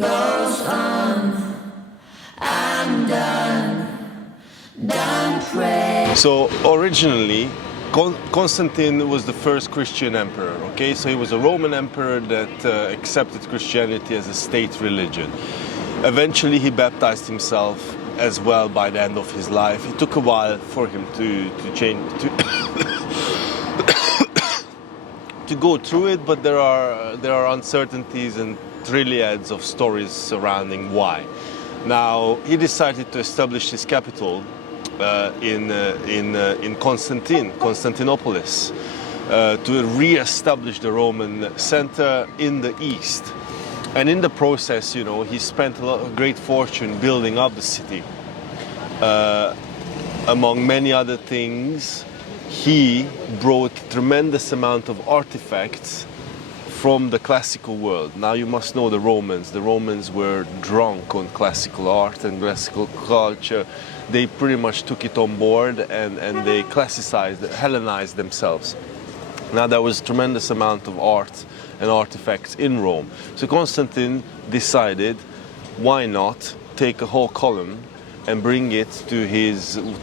goes on. I'm done praying. So originally, Constantine was the first Christian emperor, okay? So he was a Roman emperor that accepted Christianity as a state religion. Eventually he baptized himself as well by the end of his life. It took a while for him to change, to go through it, but there are uncertainties and trillions of stories surrounding why. Now, he decided to establish his capital in Constantinople, to re-establish the Roman center in the east. And in the process, you know, he spent a great fortune building up the city. Among many other things, he brought tremendous amount of artifacts from the classical world. Now you must know the Romans. The Romans were drunk on classical art and classical culture. They pretty much took it on board and they Hellenized themselves. Now there was a tremendous amount of art and artifacts in Rome. So Constantine decided, why not take a whole column and bring it to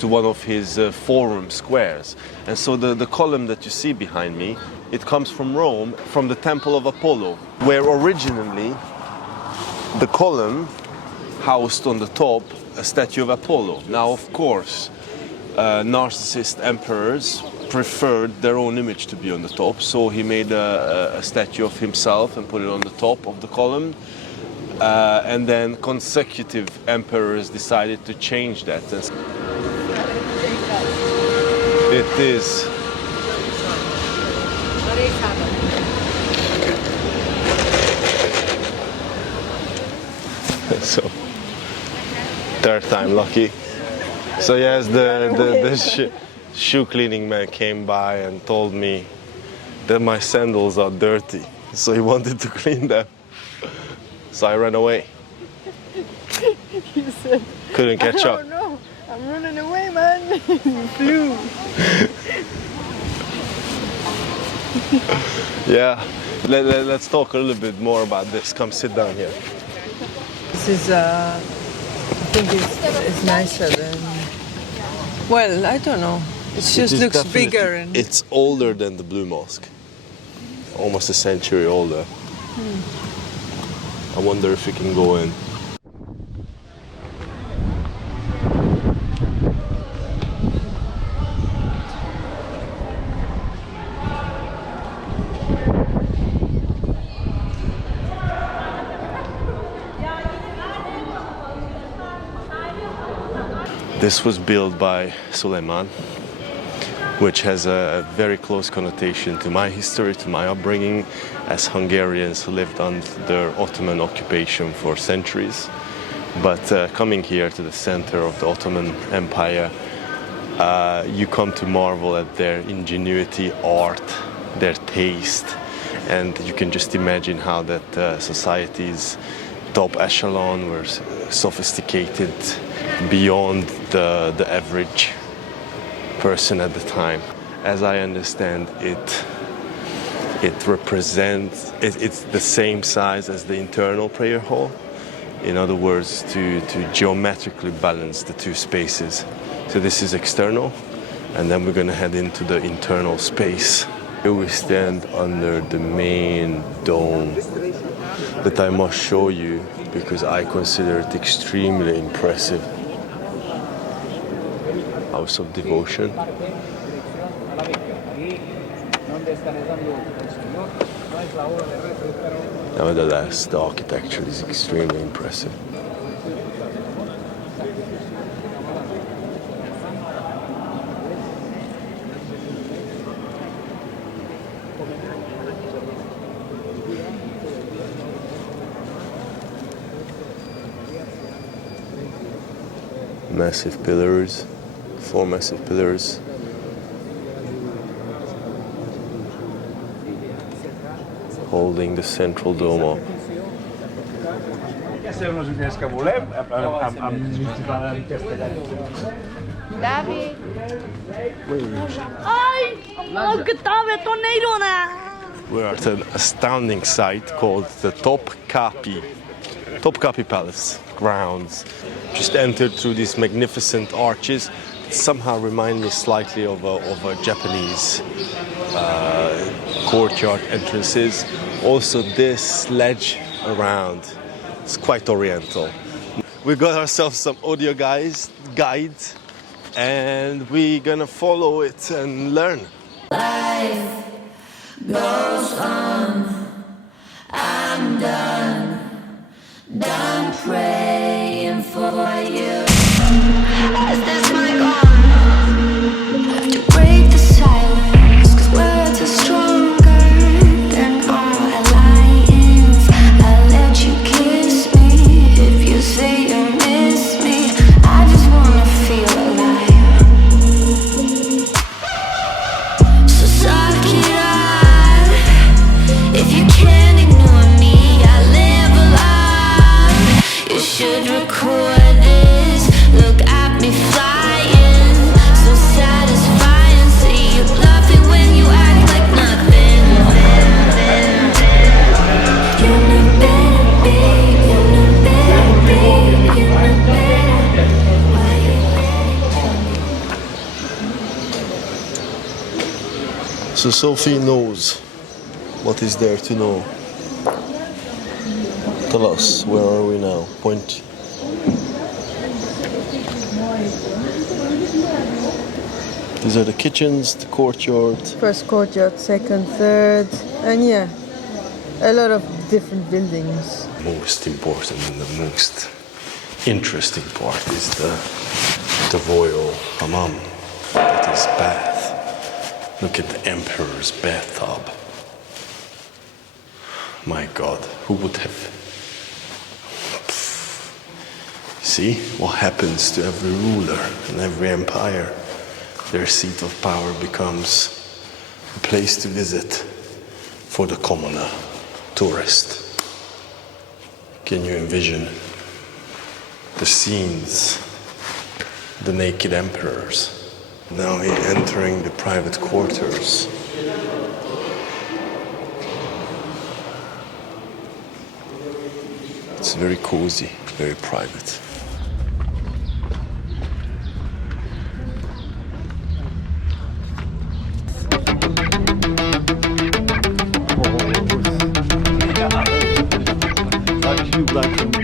one of his forum squares. And so the column that you see behind me, it comes from Rome, from the Temple of Apollo, where originally the column housed on the top a statue of Apollo. Now, of course, narcissist emperors preferred their own image to be on the top, so he made a statue of himself and put it on the top of the column. And then consecutive emperors decided to change that. It is. So, third time lucky. So yes, the shoe cleaning man came by and told me that my sandals are dirty, so he wanted to clean them. So I ran away. You said, couldn't catch up. Oh no, I'm running away, man. You flew. Yeah, let's talk a little bit more about this. Come sit down here. This is, I think it's nicer than, well, I don't know. It just looks bigger. And it's older than the Blue Mosque. Almost a century older. I wonder if we can go in. This was built by Sultan, which has a very close connotation to my history, to my upbringing, as Hungarians who lived under Ottoman occupation for centuries. But coming here to the center of the Ottoman Empire, you come to marvel at their ingenuity, art, their taste, and you can just imagine how that society's top echelon were sophisticated beyond the average person at the time. As I understand it, it's the same size as the internal prayer hall. In other words, to geometrically balance the two spaces. So this is external, and then we're going to head into the internal space. Here we stand under the main dome that I must show you because I consider it extremely impressive. House of devotion. Nevertheless, the architecture is extremely impressive. Massive pillars, 4 massive pillars. Holding the central dome up. David. Ay! Magkatabi tornado na! We're at an astounding site called the Top Kapi Topkapi Palace grounds. Just entered through these magnificent arches. Somehow remind me slightly of a Japanese courtyard entrances. Also this ledge around, it's quite oriental. We got ourselves some audio guide, and we're gonna follow it and learn. Life goes on. I'm done praying for you. Is this my God? Have to break the silence, 'cause words are stronger than all our lions. I'll let you kiss me if you say you miss me. I just wanna feel alive. So suck it up. If you can't ignore me, I live alive. You should record this. Look at me flying, so satisfying. See you bluffing when you act like nothing. You're not better, babe. You're not better, babe. You're not better. Why you So Sophie knows what is there to know. Tell us, where are we now? Point. These are the kitchens, the courtyard. First courtyard, second, third, and yeah, a lot of different buildings. Most important and the most interesting part is the royal hammam, that is bath. Look at the emperor's bathtub. My God, who would have? See what happens to every ruler and every empire. Their seat of power becomes a place to visit for the commoner, tourist. Can you envision the scenes, the naked emperors? Now he's entering the private quarters. It's very cozy, very private. Like you, like